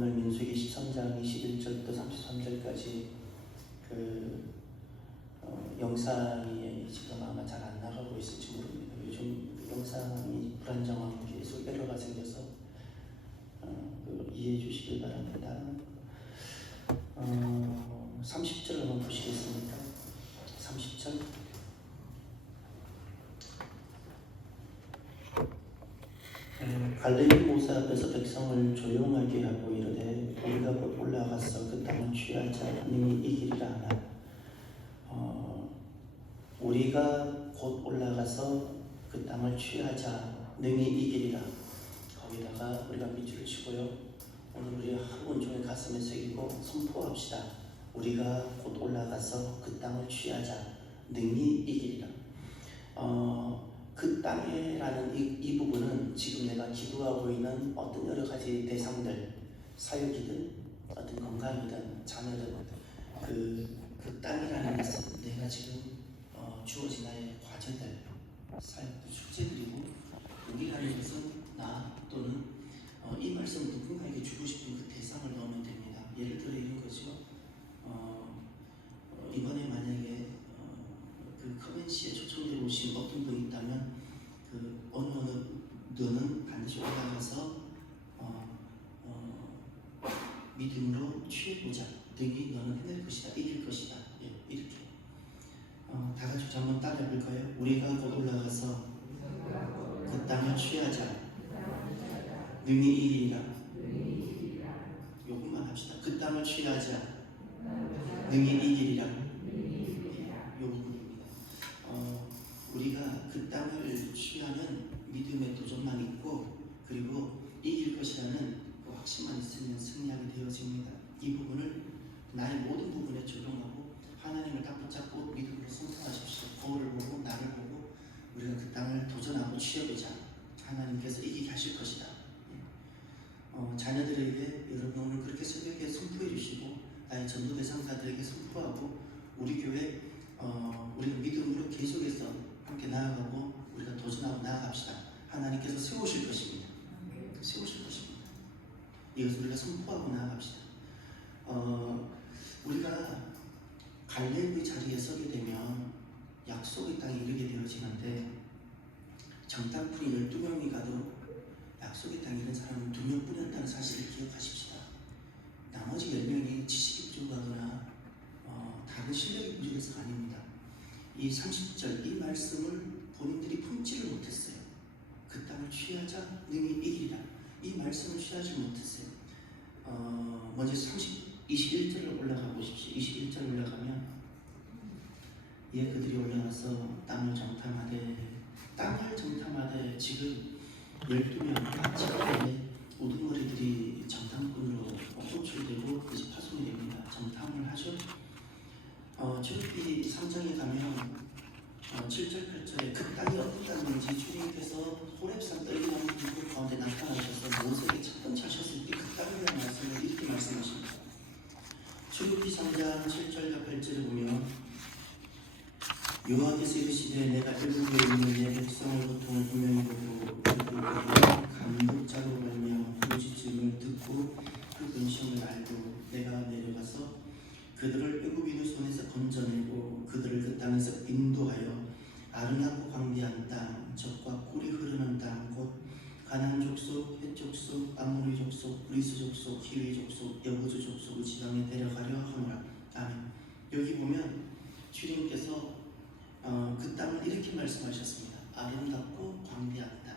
오늘 민수기 13장 21절부터 33절까지 영상이 지금 아마 잘 안 나가고 있을지 모릅니다. 요즘 영상이 불안정하고 계속 에러가 생겨서 이해해 주시길 바랍니다. 30절 한번 보시겠습니까? 30절. 갈렙이 모세 앞에서 백성을 조용하게 하고 이르되 우리가 곧 올라가서 그 땅을 취하자 능히 이기리라 하나. 우리가 곧 올라가서 그 땅을 취하자 능히 이기리라. 거기다가 우리가 밑줄을 치고요. 오늘 우리 하루 온종일 가슴에 새기고 선포합시다. 우리가 곧 올라가서 그 땅을 취하자 능히 이기리라. 그 땅에라는 이 부분은 지금 내가 기도하고 있는 어떤 여러 가지 대상들, 사역이든 어떤 건강이든 자녀든 그 땅이라는 것은 내가 지금 주어진 나의 과제들, 사역들, 숙제들이고 우리라는 것은 나 또는 이 말씀을 누군가에게 주고 싶은 그 대상을 넣으면 됩니다. 예를 들어 이런 거죠. 이번에 만약에 그 커맨시에 초청되어 오신 어떤 분이 있다면 어느 너는 반드시 올라가서 믿음으로 취해보자. 능히 너는 해낼 것이다. 이길 것이다. 예, 이렇게 다 같이 한번 따라해 볼까요? 우리가 곧 올라가서 그 땅을 취하자. 능히 이기리라. 요것만 합시다. 그 땅을 취하자. 능히 이기리라. 요 부분입니다. 우리가 그 땅을 취하는 믿음의 도전만 있고 그리고 이길 것이라는 그 확신만 있으면 승리하게 되어집니다. 이 부분을 나의 모든 부분에 적용하고 하나님을 딱 붙잡고 믿음으로 선택하십시오. 거울을 보고 나를 보고 우리가 그 땅을 도전하고 취해보자. 하나님께서 이기게 하실 것이다. 자녀들에게 여러분 오늘 그렇게 새벽에 선포해 주시고 나의 전도 대상자들에게 선포하고 우리 교회 우리가 믿음으로 계속해서 함께 나아가고 우리가 도전하고 나아갑시다. 하나님께서 세우실 것입니다. 세우실 것입니다. 이것을 우리가 선포하고 나아갑시다. 우리가 갈렙의 자리에 서게 되면 약속의 땅에 이르게 되어지는데 정탐꾼이 12명이 가도 약속의 땅에 이른 사람은 2명뿐이었다는 사실을 기억하십시다. 나머지 10명이 지식이 부족하거나 다른 실력이 부족해서가 아닙니다. 이 30절 이 말씀을 본인들이 품지를 못했어요. 그 땅을 취하자 능히 이기리라. 이 말씀을 취하지 못했어요. 먼저 21절을 올라가 보십시오. 21절 올라가면 그들이 올라가서 땅을 정탐하되 지금 12명 같이 우두머리들이 정탐꾼으로 호출되고 이제 파송이 됩니다. 정탐을 하죠. 출애굽기 3장에 가면 7절 8절에 그 땅이 어떤 땅인지 주님께서 호렙산 떨기나무 불 가운데 나타나셔서 모세에게 첫 번째 하셨을 때 그 땅이라는 말씀을 이렇게 말씀하십니다. 출애굽기 3장 7절과 8절을 보면 여호와께서 이르시되 내가 일국에 있는 내 백성의 고통을 분명히 보고 그들의 감독자로 말미암아 부르짖음을 듣고 그 근심을 알고 내가 내려가서 그들을 애굽인의 손에서 건져내고 그들을 그 땅에서 인도하여 아름답고 광대한 땅, 젖과 꿀이 흐르는 땅, 곧 가나안 족속, 헷 족속, 아모리 족속, 브리스 족속, 히위 족속, 여부주 족속의 지방에 데려가려 하노라. 아멘. 여기 보면 주님께서 그 땅을 이렇게 말씀하셨습니다. 아름답고 광대한 땅.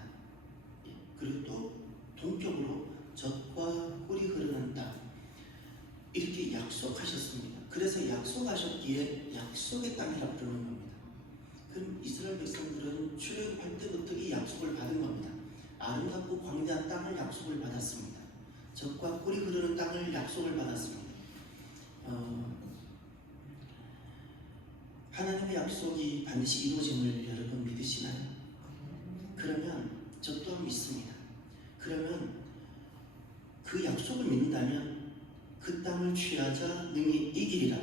그리고 또 동격으로 젖과 꿀이 흐르는 땅. 이렇게 약속하셨습니다. 그래서 약속하셨기에 약속의 땅이라고 부르는 겁니다. 그럼 이스라엘 백성들은 출애굽할 때부터 이 약속을 받은 겁니다. 아름답고 광대한 땅을 약속을 받았습니다. 젖과 꿀이 흐르는 땅을 약속을 받았습니다. 하나님의 약속이 반드시 이루어짐을 여러분 믿으시나요? 그러면 저 또한 믿습니다. 그러면 그 약속을 믿는다면 그 땅을 취하자 능히 이기리라.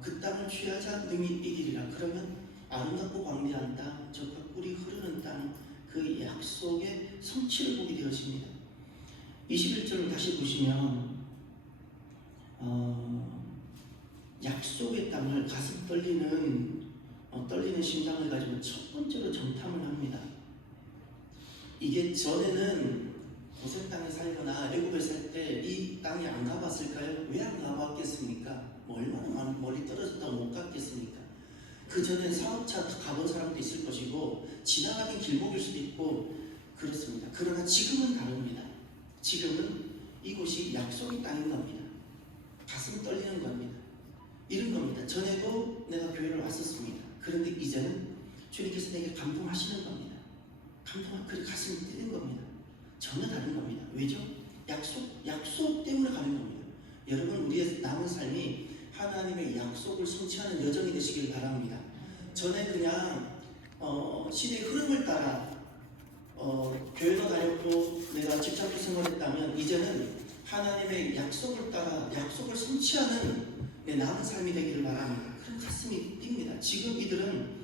그 땅을 취하자 능히 이기리라. 그러면 아름답고 광대한 땅, 젖과 꿀이 흐르는 땅, 그 약속의 성취를 보게 되어집니다. 21절을 다시 보시면 약속의 땅을 가슴 떨리는 심장을 가지고 첫 번째로 정탐을 합니다. 이게 전에는 고센 땅에 살거나 애굽에 살 때 이 땅에 안 가봤을까요? 왜 안 가봤겠습니까? 뭐 얼마나 멀리 떨어졌다고 못 갔겠습니까? 그 전엔 사업차 가본 사람도 있을 것이고 지나가는 길목일 수도 있고 그렇습니다. 그러나 지금은 다릅니다. 지금은 이곳이 약속의 땅인 겁니다. 가슴 떨리는 겁니다. 이런 겁니다. 전에도 내가 교회를 왔었습니다. 그런데 이제는 주님께서 내게 감동하시는 겁니다. 그래 가슴이 뛰는 겁니다. 전혀 다른 겁니다. 왜죠? 약속 때문에 가는 겁니다. 여러분, 우리의 남은 삶이 하나님의 약속을 성취하는 여정이 되시길 바랍니다. 전에 그냥 시대의 흐름을 따라 교회도 다녔고 내가 직장도 생활했다면 이제는 하나님의 약속을 따라 약속을 성취하는 내 남은 삶이 되기를 바랍니다. 그럼 가슴이 뜁니다. 지금 이들은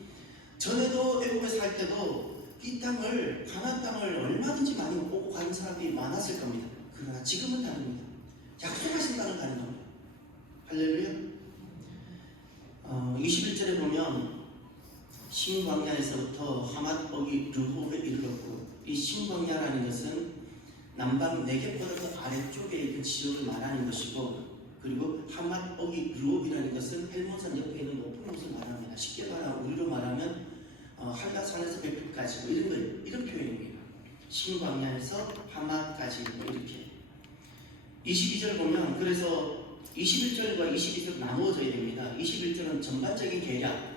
전에도 애국에 살 때도 이 땅을, 가나안 땅을 얼마든지 많이 오고 가는 사람들이 많았을 겁니다. 그러나 지금은 다릅니다. 약속하신 땅을 가는 겁니다. 할렐루야. 21절에 보면 신광야에서부터 하맛 어기 르홉에 이르렀고, 이 신광야라는 것은 남방 네겝바르 아래쪽에 있는 지역을 말하는 것이고, 그리고 하맛 어기 르홉이라는 것은 헬몬산 옆에 있는 높은 곳을 말합니다. 쉽게 말하면 우리로 말하면 한라산에서 백두까지 뭐 이런 거예요. 이런 표현입니다. 신광야에서 하맛까지 뭐 이렇게. 22절 보면 그래서 21절과 22절 나누어져야 됩니다. 21절은 전반적인 계략,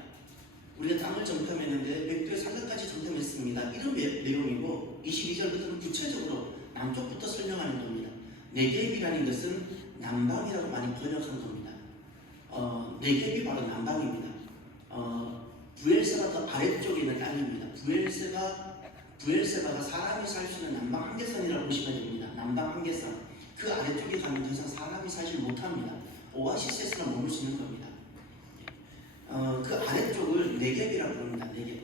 우리가 땅을 정탐했는데 백두의 산맥까지 정탐했습니다. 이런 내용이고 22절부터는 구체적으로 남쪽부터 설명하는 겁니다. 네겝이라는 것은 남방이라고 많이 번역한 겁니다. 네겝이 바로 남방입니다. 부엘세바 더 아래쪽에 있는 땅입니다. 부엘세바가 사람이 살 수 있는 남방 한계선이라고 보시면 됩니다. 남방 한계선. 그 아래쪽에 가면 더 이상 사람이 살지 못합니다. 오아시스에서만 머물 수 있는 겁니다. 그 아래쪽을 네겝이라고 부릅니다. 네겝.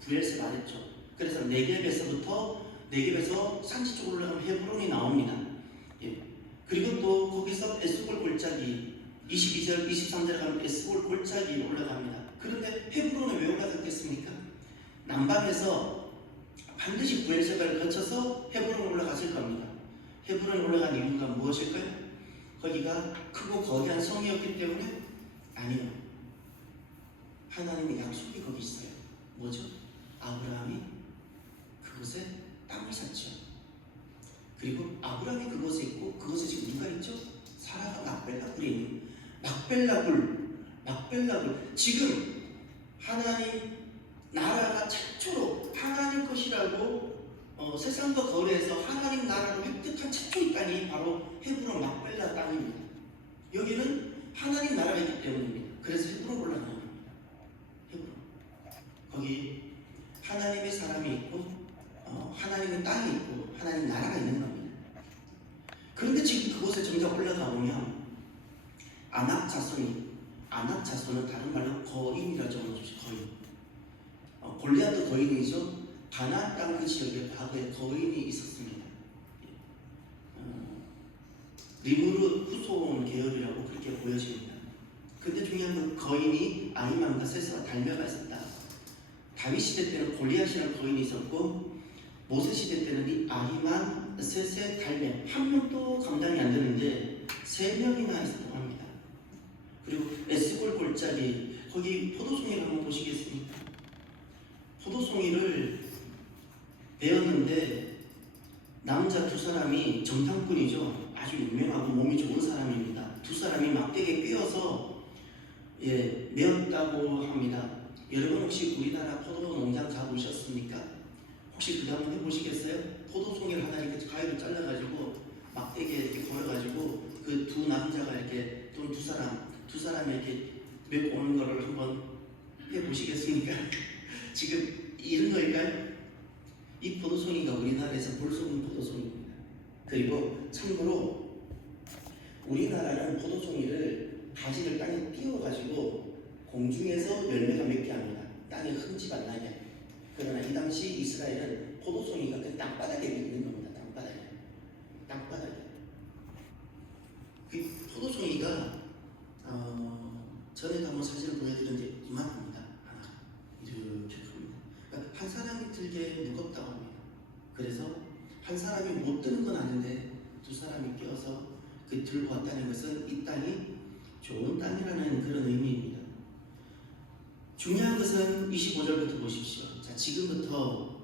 부엘세바 아래쪽. 그래서 네겝에서 산지 쪽으로 올라가면 헤브론이 나옵니다. 예. 그리고 또 거기서 에스골 골짜기 22절, 23절에 가면 에스골 골짜기로 올라갑니다. 그런데 헤브론에 왜 올라갔겠습니까? 남방에서 반드시 부엘세바를 거쳐서 헤브론에 올라갔을 겁니다. 헤브론에 올라간 이유가 무엇일까요? 거기가 크고 거대한 성이었기 때문에? 아니요. 하나님의 약속이 거기 있어요. 뭐죠? 아브라함이 그곳에 땅을 샀죠. 그리고 아브라함이 그곳에 있고 그곳에 지금 누가 있죠? 사라가 막벨라굴에 있는 막벨라굴. 지금 하나님 나라가 최초로 하나님 것이라고 세상과 거래해서 하나님 나라를 획득한 최초의 땅이 바로 헤브론 막벨라 땅입니다. 여기는 하나님 나라가 있기 때문입니다. 그래서 헤브론 올라가는 겁니다. 헤브론. 거기 하나님의 사람이 있고 하나님의 땅이 있고 하나님 나라가 있는 겁니다. 그런데 지금 그곳에 정작 올라가 보면 아낙 자손은 다른 말로 거인이라고 적어주죠. 거인. 골리앗도 거인이죠. 가나안 땅 그 지역에 과거에 거인이 있었습니다. 리므르 후손 계열이라고 그렇게 보여집니다. 근데 중요한 건 거인이 아히만과 세세와 달며가 있었다. 다윗 시대 때는 골리앗이라는 거인이 있었고 모세 시대 때는 이 아히만, 세세, 달며 한 명도 감당이 안 되는데 3명이나 있었다고 합니다. 그리고 에스골 골짜기 거기 포도송이를 한번 보시겠습니까? 포도송이를 베었는데 남자 2사람이 정탐꾼이죠. 아주 유명하고 몸이 좋은 사람입니다. 2사람이 막대기에 꿰어서 메었다고 합니다. 여러분 혹시 우리나라 포도 농장 가보셨습니까? 혹시 그거 한번 해보시겠어요? 포도송이를 하나 이렇게 가위로 잘라가지고 막대기에 이렇게 걸어가지고 그 2 남자가 이렇게 또는 2사람이 이렇게 메고 오는 거를 한번 해보시겠습니까? 지금 이런 거일까요? 이 포도송이가 우리나라에서 볼 수 없는 포도송이입니다. 그리고 참고로 우리나라는 포도송이를 가지를 땅에 띄워가지고 공중에서 열매가 맺게 합니다. 땅에 흠집 안 나게. 그러나 이 당시 이스라엘은 포도송이가 그 땅바닥에 있는 겁니다. 땅바닥에. 그 포도송이가 전에도 한번 사진을 보여드렸는데 이만합니다. 하나 이렇게 큽니다. 그러니까 한 사람이 들기에 무겁다고 합니다. 그래서 한 사람이 못 드는 건 아닌데 두 사람이 끼어서 그 들고 왔다는 것은 이 땅이 좋은 땅이라는 그런 의미입니다. 중요한 것은 25절부터 보십시오. 자, 지금부터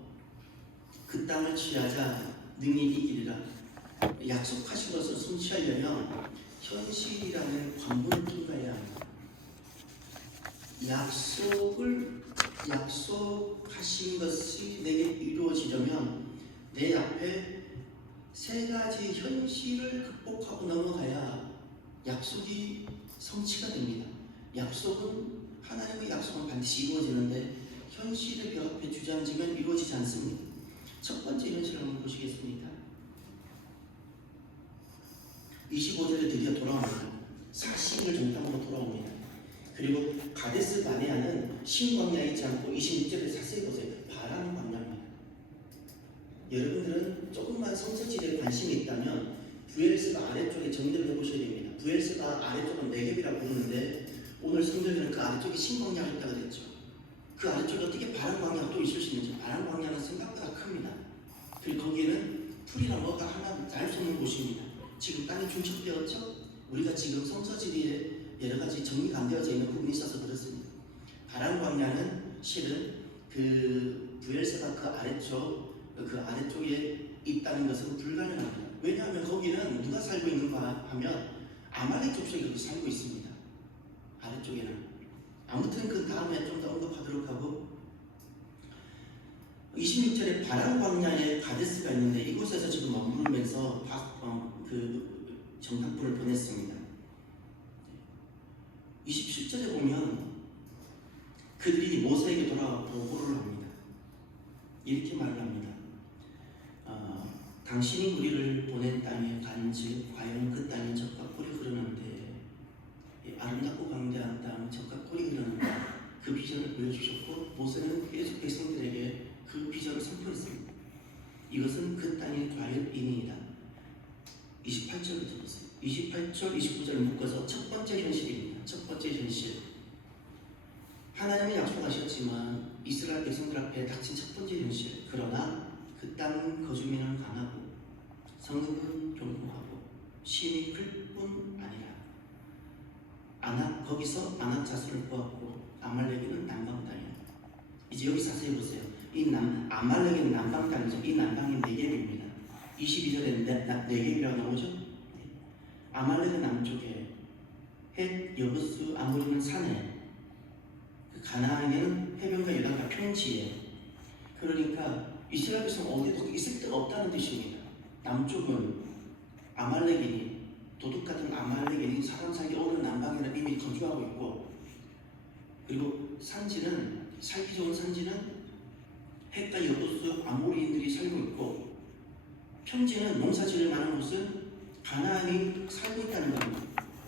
그 땅을 취하자 능히 이기리라. 약속하신 것을 성취하려면 현실이라는 관문을 통과해야 합니다. 약속하신 것이 내게 이루어지려면 내 앞에 세 가지 현실을 극복하고 넘어가야 약속이 성취가 됩니다. 하나님의 약속은 반드시 이루어지는데 현실을 그 앞에 주저앉으면 이루어지지 않습니다. 첫 번째 현실을 한번 보시겠습니까? 25절에 드디어 돌아옵니다. 40일 정탐으로 돌아옵니다. 그리고 가데스 바네아는 신광야에 있지 않고 26절에 자세히 보세요. 바람 광야입니다. 여러분들은 조금만 성서지대에 관심이 있다면 부엘세바 아래쪽에 정리를 해보셔야 됩니다. 부엘세바 아래쪽은 네겝이라고 부르는데 오늘 성경에는 그 아래쪽에 신광야가 있다고 그랬죠. 그 아래쪽에 어떻게 바람 광야가 또 있을 수 있는지. 바람 광야는 생각보다 큽니다. 그리고 거기에는 풀이나 뭐가 하나 날 수 없는 곳입니다. 지금 땅이 중첩되었죠? 우리가 지금 성서지리에 여러 가지 정리가 안 되어져 있는 부분이 있어서 그렇습니다. 바람 광야는 실은 그 부엘세바 그 아래쪽에 있다는 것은 불가능합니다. 왜냐하면 거기는 누가 살고 있는가 하면 아말렉 족속이 거기 살고 있습니다. 아래쪽에는. 아무튼 그 다음에 좀 더 언급하도록 하고 26절에 바람 광야에 가데스가 있는데 이곳에서 지금 머무르면서 그 정탐꾼을 보냈습니다. 27절에 보면 그들이 모세에게 돌아와 보고를 합니다. 이렇게 말을 합니다. 당신이 우리를 보낸 땅에 간즉 과연 그 땅이 젖과 꿀이 흐르는데 아름답고 광대한 땅 젖과 꿀이 흐르는데 그 비전을 보여주셨고 모세는 계속 백성들에게 그 비전을 선포했습니다. 이것은 그 땅의 과일이니이다. 28절부터 보세요. 28절, 29절을 묶어서 첫 번째 현실입니다. 첫 번째 현실. 하나님은 약속하셨지만 이스라엘 백성들 앞에 닥친 첫 번째 현실. 그러나 그 땅 거주민은 강하고 성읍은 견고하고 신이 클 뿐 아니라 거기서 아낙 자손을 보았고 아말렉에는 남방 땅이야. 이제 여기 자세히 보세요. 아말렉에는 남방 땅이죠. 이 남방이 네겝입니다. 22절에 네겝이라고 나오죠. 아말렉은 남쪽에, 헷, 여부스, 아모리는 산에, 그 가나안에는 해변과 요단과 평지에. 그러니까 이스라엘 백성은 어디도 있을 데가 없다는 뜻입니다. 남쪽은 아말렉이니 도둑 같은 아말렉이니 사람 살기 어려운 남방에는 이미 거주하고 있고, 그리고 산지는 살기 좋은 산지는 헷과 여부스, 아모리인들이 살고 있고, 평지는 농사지을 만한 곳은 가나안이 살고 있다는 겁니다.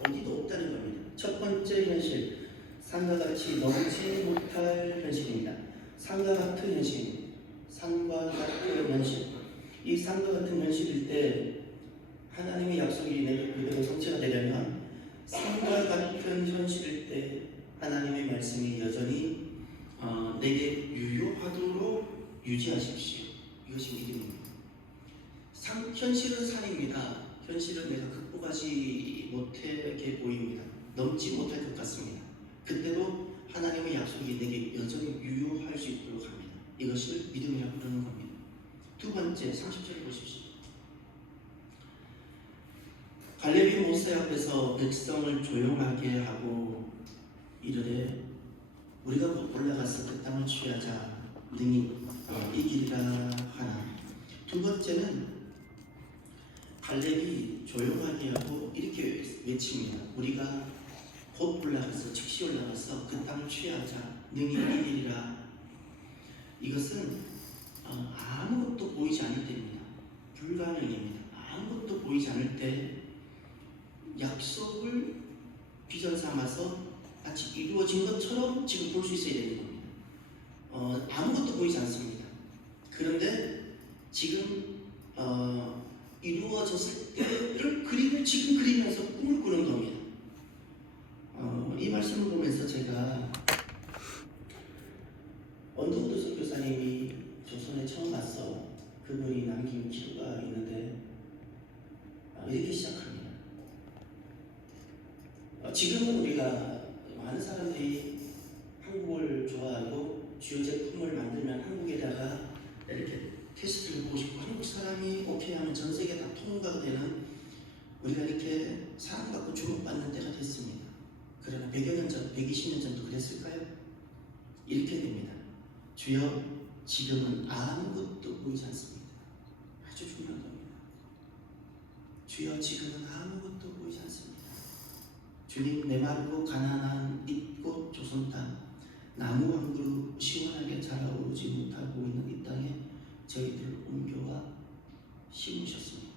어디도 없다는 겁니다. 첫 번째 현실, 산과 같이 넘지 못할 현실입니다. 산과 같은 현실. 이 산과 같은 현실일 때 하나님의 약속이 그대로 성취가 되려면 산과 같은 현실일 때 하나님의 말씀이 여전히 내게 유효하도록 유지하십시오. 이것이 믿음입니다. 현실은 산입니다. 현실은 내가 극복하지 못하게 보입니다. 넘지 못할 것 같습니다. 그때도 하나님의 약속이 내게 여전히 유효할 수 있도록 합니다. 이것을 믿음이라고 부르는 겁니다. 두 번째, 30절을 보십시오. 갈렙이 모세 앞에서 백성을 조용하게 하고 이르되 우리가 올라가서 그 땅을 취하자 능히 이기리라 하나. 두 번째는 갈렙이 조용하게 하고 이렇게 외칩니다. 우리가 곧 올라가서 즉시 올라가서 그 땅을 취하자 능히 이기리라. 이것은 아무것도 보이지 않을 때입니다. 불가능입니다. 아무것도 보이지 않을 때 약속을 비전 삼아서 마치 이루어진 것처럼 지금 볼 수 있어야 되는 겁니다. 아무것도 보이지 않습니다. 그런데 지금 이루어졌을 때를 그림을 지금 그리면서 꿈을 꾸는 겁니다. 이 말씀을 보면서 제가 언더우드 선교사님이 조선에 처음 와서 그분이 남긴 기도가 있는데 이렇게 시작합니다. 지금은 우리가 많은 사람들이 한국을 좋아하고 주요 제품을 만들면 한국에다가 이렇게 테스트를 보고 싶고 한국 사람이 오케이 하면 전 세계 다 통과가 되는 우리가 이렇게 사랑받고 주목받는 때가 됐습니다. 그러나 100여 년 전, 120년 전도 그랬을까요? 이렇게 됩니다. 주여 지금은 아무것도 보이지 않습니다. 아주 중요한 겁니다. 주여 지금은 아무것도 보이지 않습니다. 주님 메마르고 가난한 이곳 조선 땅 나무 한 그루 시원하게 자라오르지 못하고 있는 이 땅에 저희들을 옮겨와 심으셨습니다.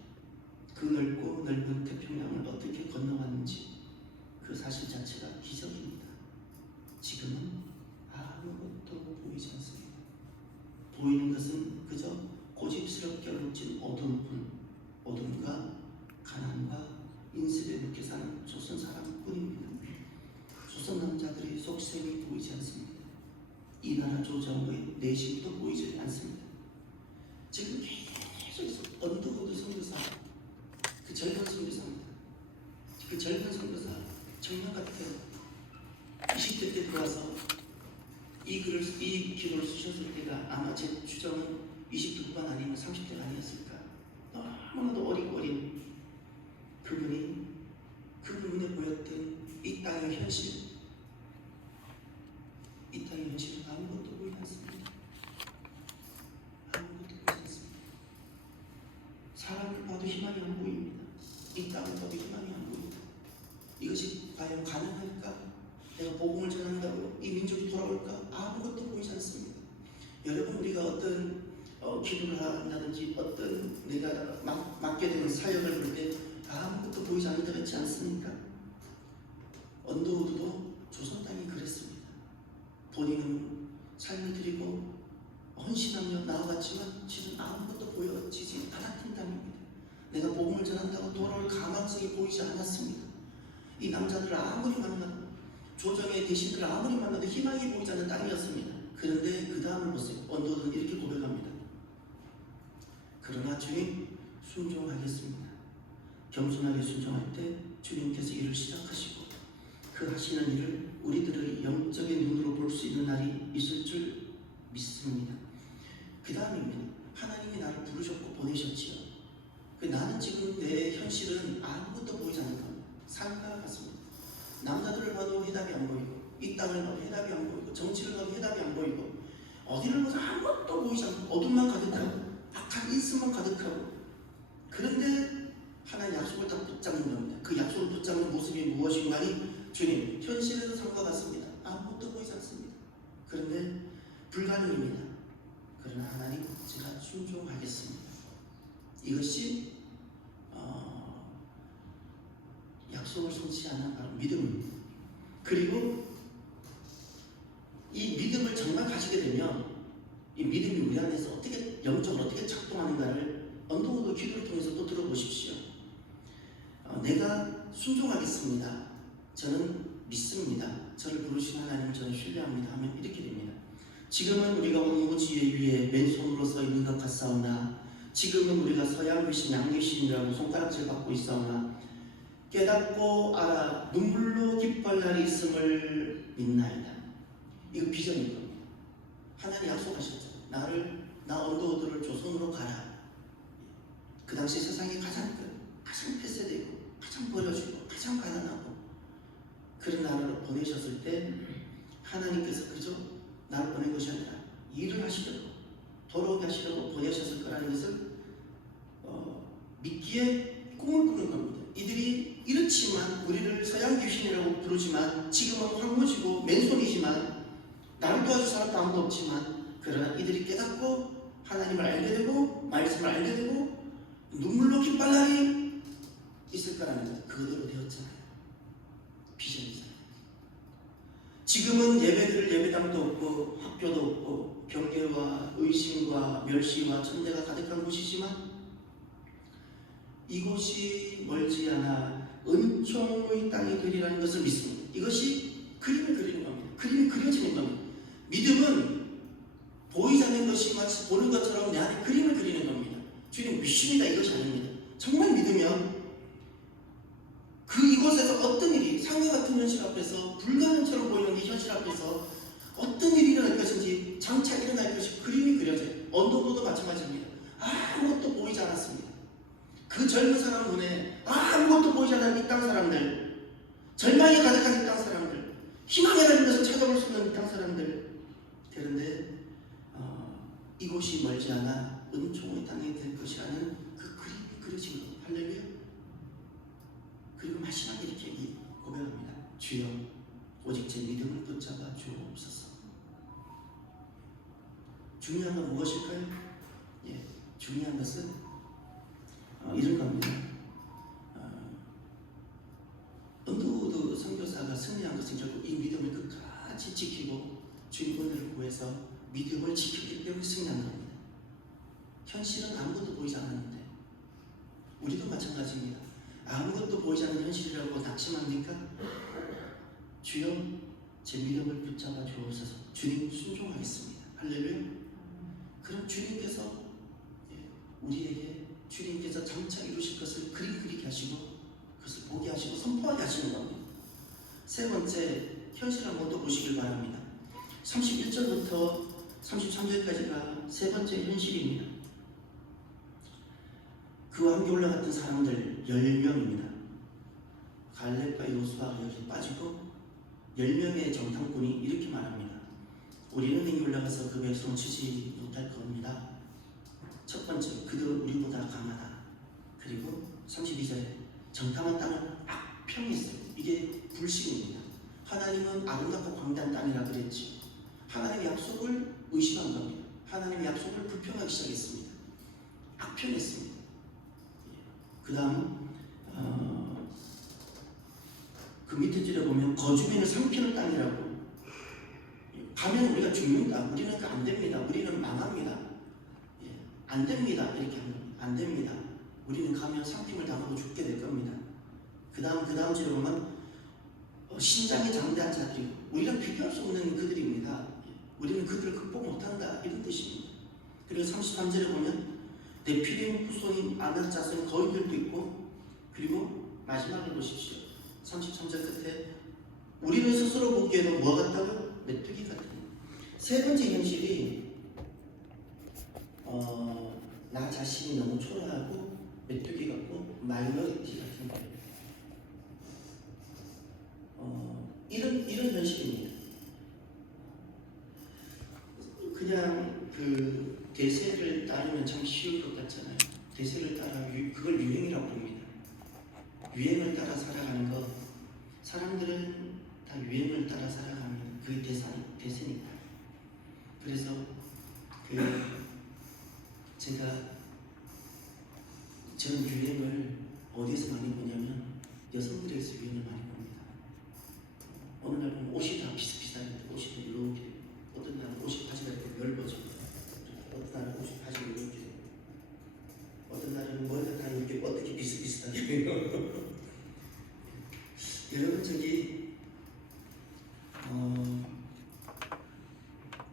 그 넓고 넓은 태평양을 어떻게 건너왔는지 그 사실 자체가 기적입니다. 지금은 아무것도 보이지 않습니다. 보이는 것은 그저 고집스럽게 얼룩진 어둠과 가난과 인습에 묶여 사는 조선 사람뿐입니다. 조선 남자들의 속셈이 보이지 않습니다. 이 나라 조정의 내심도 보이지 않습니다. 지금 계속 언더우드 선교사, 그 젊은 선교사입니다. 그 젊은 선교사 정말 같아요. 20대 때 들어와서 이 기도를 쓰셨을 때가 아마 제 추정은 20대 후반 아니면 30대가 아니었을까. 너무나도 어리고 어린 그분이 그분 눈에 보였던 이 땅의 현실, 이 땅의 현실은 아무것도 보이지 않습니다. 아무것도 보이지 않습니다. 사람을 봐도 희망이 안 보입니다. 이 땅을 봐도 희망이 안 보입니다. 이것이 과연 가능할까? 내가 복음을 전한다고 이 민족이 돌아올까? 아무것도 보이지 않습니다. 여러분 우리가 어떤 기도를 한다든지 어떤 내가 맡게 되는 사역을 볼 때 아무것도 보이지 않는 데가 있지 않습니까? 언더우드도 조선 땅이 그랬습니다. 본인은 삶을 드리고 헌신하며 나아갔지만 실은 아무것도 보여지지 않았던 땅입니다. 내가 복음을 전한다고 돌아올 가망성이 보이지 않았습니다. 이 남자들을 아무리 만나도 조정의 대신들을 아무리 만나도 희망이 보이지 않는 땅이었습니다. 그런데 그 다음을 보세요. 언더우드는 이렇게 고백합니다. 그러나 주님 순종하겠습니다. 겸손하게 순종할 때 주님께서 일을 시작하시고 그 하시는 일을 우리들의 영적인 눈으로 볼 수 있는 날이 있을 줄 믿습니다. 그 다음입니다. 하나님이 나를 부르셨고 보내셨지요. 나는 지금 내 현실은 아무것도 보이지 않는 겁니다. 삶과 같습니다. 남자들을 봐도 해답이 안 보이고 이 땅을 봐도 해답이 안 보이고 정치를 봐도 해답이 안 보이고 어디를 봐도 아무것도 보이지 않고 어둠만 가득하고 악한 인습만 가득하고 그런데 하나의 약속을 딱 붙잡는 겁니다. 그 약속을 붙잡는 모습이 무엇인가니 주님 현실에도 삶과 같습니다. 아무것도 보이지 않습니다. 그런데 불가능입니다. 그러나 하나님 제가 순종하겠습니다. 이것이 약속을 성취하는 바로 믿음입니다. 그리고 이 믿음을 정말 가지게 되면 이 믿음이 우리 안에서 어떻게 영적으로 어떻게 작동하는가를 언더우드 기도를 통해서 또 들어보십시오. 내가 순종하겠습니다. 저는 믿습니다. 저를 부르신 하나님을 저는 신뢰합니다. 하면 이렇게 됩니다. 지금은 우리가 황무지에 위에 맨손으로 서 있는 것 같사오나 지금은 우리가 서양 귀신 양귀신이라고 손가락질 받고 있사오나 깨닫고 알아 눈물로 기뻐할 날이 있음을 믿나이다. 이거 비전인 겁니다. 하나님 약속하셨죠. 나 언더우드를 조선으로 가라. 그 당시 세상에 가장 폐쇄되고 가장 버려지고 가장 가난하고 그런 나라로 보내셨을 때 하나님께서 그저 나를 보낸 것이 아니라 일을 하시려고 돌아오게 하시려고 보내셨을 거라는 것을 믿기에 꿈을 꾸는 겁니다. 이들이 이렇지만 우리를 서양 귀신이라고 부르지만 지금은 황무지고 맨손이지만 나를 도와줄 사람도 아무도 없지만 그러나 이들이 깨닫고 하나님을 알게 되고 말씀을 알게 되고 눈물로 기뻐할 날이 있을 거라는 것 그대로 되었잖아요. 비전이잖아요. 지금은 예배드릴 예배당도 없고 학교도 없고 경계와 의심과 멸시와 천대가 가득한 곳이지만 이곳이 멀지 않아 은총의 땅이 되리라는 것을 믿습니다. 이것이 그림을 그리는 겁니다. 그림이 그려지는 겁니다. 믿음은 보이지 않는 것이 마치 보는 것처럼 내 안에 그림을 그리는 겁니다. 주님 믿습니다. 이것이 아닙니다. 정말 믿으면 이곳에서 어떤 일이 상과 같은 현실 앞에서 불가능처럼 보이는 이 현실 앞에서 어떤 일이 일어날 것인지 장차 일어날 것이 그림이 그려져요. 언더도도 마찬가지입니다. 아무것도 보이지 않았습니다. 그 젊은 사람 눈에 아무것도 보이지 않는 이 땅 사람들, 절망이 가득한 이 땅 사람들, 희망에 달린 것을 찾아볼 수 없는 이 땅 사람들. 그런데 이곳이 멀지 않아 은총의 땅이 될 것이라는 그 그림이 그려진 것. 할렐루야. 그리고 마지막에 이렇게 고백합니다. 주여 오직 제 믿음을 붙잡아 주옵소서. 중요한 건 무엇일까요? 중요한 것은 이런 겁니다. 언더우드 선교사가 승리한 것은 결국 이 믿음을 끝까지 지키고 주님 은혜를 구해서 믿음을 지켰기 때문에 승리한 겁니다. 현실은 아무것도 보이지 않았는데 우리도 마찬가지입니다. 아무것도 보이지 않는 현실이라고 낙심합니까? 주여 제 믿음을 붙잡아 주옵소서. 주님 순종하겠습니다. 할렐루야. 그럼 주님께서 우리에게 주님께서 장차 이루실 것을 그리게 하시고 그것을 보게 하시고 선포하게 하시는 겁니다. 세 번째 현실 한번 더 보시길 바랍니다. 31절부터 33절까지가 세 번째 현실입니다. 그와 함께 올라갔던 사람들 10명입니다. 갈렙과 요수아가 여기 빠지고 10명의 정탐꾼이 이렇게 말합니다. 우리는 능히 올라가서 그 백성을 치지 못할 겁니다. 첫 번째, 그들은 우리보다 강하다. 그리고 32절에 정탐한 땅은 악평했어요. 이게 불신입니다. 하나님은 아름답고 광대한 땅이라 그랬지. 하나님의 약속을 의심한 겁니다. 하나님의 약속을 불평하기 시작했습니다. 악평했습니다. 그 다음 그 밑에 줄에 보면 거주민을 삼키는 땅이라고. 가면 우리가 죽는다. 우리는 안 됩니다. 우리는 망합니다. 안 됩니다. 이렇게 하는 겁니다. 안 됩니다. 우리는 가면 삼킴을 당하고 죽게 될 겁니다. 그 다음 줄에 보면 신장이 장대한 자들이고 우리랑 비교할 수 없는 그들입니다. 우리는 그들을 극복 못한다. 이런 뜻입니다. 그리고 33절에 보면 네피림 후손인 아낙 자손 거인들도 있고, 그리고 마지막에 보십시오. 33절 끝에 우리는 스스로 보기에도 뭐 같다고요? 메뚜기 같은. 세 번째 현실이 나 자신이 너무 초라하고 메뚜기 같고 마이너리티 같은 거예요. 이런 현실입니다. 그냥 그 대세를 따르면 참 쉬울 것 같잖아요. 대세를 따라 그걸 유행이라고 합니다. 유행을 따라 살아가는 것, 사람들은 다 유행을 따라 살아가면 그게 대세니까. 그래서 저는 유행을 어디서 많이 보냐면 여성들에서 유행을 많이 봅니다. 어느 날 보면 옷이 다 비슷비슷한데 옷이 이렇게, 어떤 날은 옷이 바지가 이렇게 넓어져, 어떤 날은 옷이 바지가 이렇게, 어떤 날은 머리가 다 이렇게 어떻게 비슷비슷하게. 여러분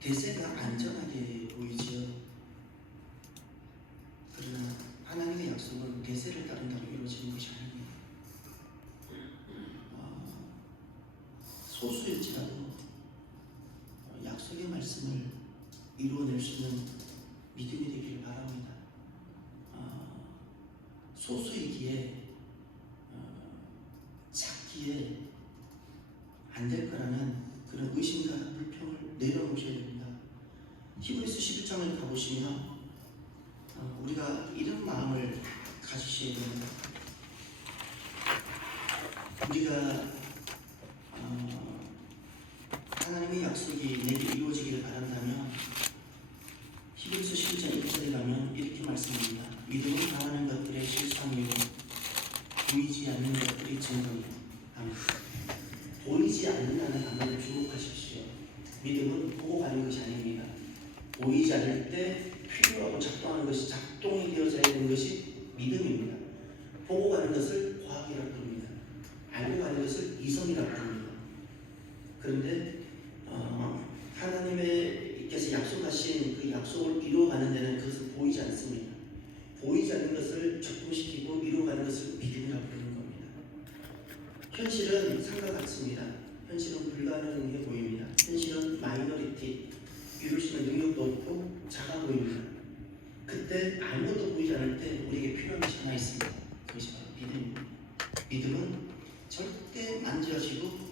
대세가 안전하게 보이지요. 그러나 하나님의 약속은 대세를 따른다고 이루어지는 것이 아닙니다. 소수일지라도 약속의 말씀을 이루어낼 수 있는 믿음이 되기를 바랍니다. 소수이기에 작기에 안 될 거라는 그런 의심과 불평을 내려놓으셔야 됩니다. 히브리서 11장을 가보시면 우리가 이런 마음을 가지셔야 됩니다. 우리가 하나님의 약속이 내게 이루어지기를 바란다면 히브리서 11장 1절에 가면 이렇게 말씀합니다. 믿음은 바라는 것들의 실상이요 보이지 않는 것들의 증거이요. 아멘. 보이지 않는다는 단어를 주목하십시오. 믿음은 보고 가는 것이 아닙니다. 보이지 않을 때 필요하고 작동하는 것이 작동이 되어져야 되는 것이 믿음입니다. 것을 과학이라고 부릅니다. 알고 가는 것을 이성이라고 부릅니다. 그런데 하나님께서 약속하신 그 약속을 이루어가는 데는 그것은 보이지 않습니다. 보이지 않는 것을 적용시키고 이루어가는 것을 믿음이라고 부르는 겁니다. 현실은 상과 같습니다. 현실은 불가능해 보입니다. 현실은 마이너리티, 이룰 수 있는 능력도 없고 작아 보입니다. 그때 아무것도 보이지 않을 때 우리에게 필요한 것이 하나 있습니다. 그것이 바로 믿음입니다. 믿음은 절대 만져지고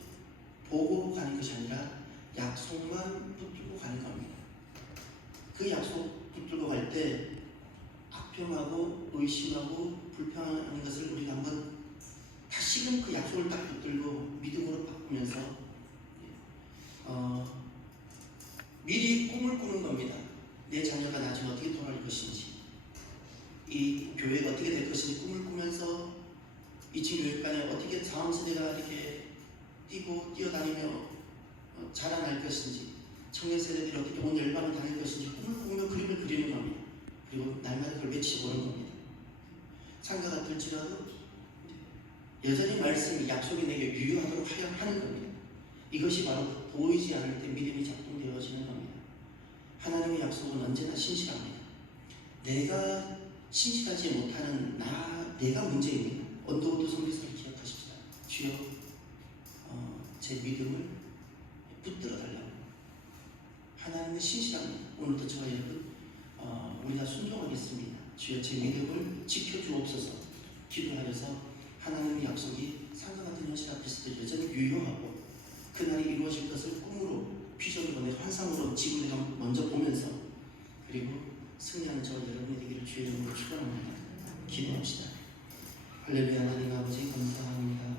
보고 가는 것이 아니라 약속만 붙들고 가는 겁니다. 그 약속 붙들고 갈 때 악평하고 의심하고 불평하는 것을 우리가 한번 다시금 그 약속을 딱 붙들고 믿음으로 바꾸면서 미리 꿈을 꾸는 겁니다. 내 자녀가 나중에 어떻게 돌아갈 것인지, 이 교회가 어떻게 될 것인지 꿈을 꾸면서 2층 교육관에 어떻게 다음 세대가 이렇게 뛰고 뛰어다니며 자라날 것인지, 청년 세대들이 어떻게 온 열방을 다닐 것인지 꿈을 꾸며 그림을 그리는 겁니다. 그리고 날마다 그걸 외치보는 겁니다. 상가 같을지라도 여전히 말씀이 약속이 내게 유효하도록 하는 겁니다. 이것이 바로 보이지 않을 때 믿음이 작동되어지는 겁니다. 하나님의 약속은 언제나 신실합니다. 내가 신실하지 못하는 내가 문제입니다. 언더우드 선교사를 기억하십시다. 주여 제 믿음을 붙들어 달라고. 하나님은 신실합니다. 오늘도 저와 여러분 우리가 순종하겠습니다. 주여 제 믿음을 지켜주옵소서. 기도하여서 하나님의 약속이 상과 같은 현실 앞에서도 여전히 유효하고 그날이 이루어질 것을 꿈으로 비전으로 내 환상으로 지금 내가 먼저 보면서 그리고 승리하는 저와 여러분이 되기를 주의 이름으로 축원합니다. 기도합시다. 할렐루야. 하나님 아버지 감사합니다.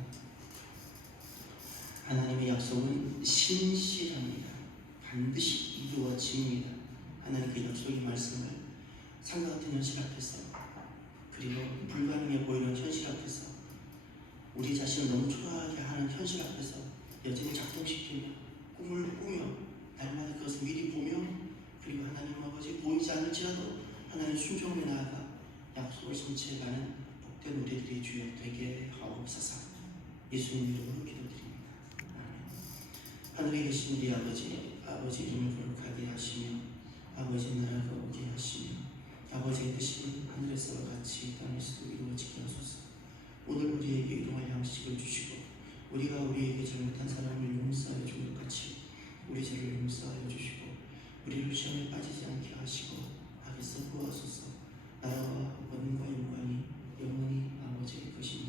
하나님의 약속은 신실합니다. 반드시 이루어집니다. 하나님 그 약속의 말씀을 상과 같은 현실 앞에서 그리고 불가능해 보이는 현실 앞에서 우리 자신을 너무 초라하게 하는 현실 앞에서 여전히 작동시키며 꿈을 꾸며 날마다 그것을 미리 보며 그리고 하나님 아버지 보이지 않을지라도 하나님 순종에 나아가 약속을 성취해가는 복된 우리들이 주여 되게 하옵소서. 예수님 이름으로 기도드립니다. 아멘. 하늘에 계신 우리 아버지 이름을 거룩하게 하시며 아버지 나라가 오게 하시며 아버지의 뜻이 하늘에서와 같이 땅에서도 이루어지게 하소서. 오늘 우리에게 일용할 양식을 주시고 우리가 우리에게 잘못한 사람을 용서하여 준 것 같이 우리 죄를 용서하여 주시고 우리를 시험에 빠지지 않게 하시고 악에서 구하소서. 나라와 원과 영광이 영원히 아버지의 것입니다.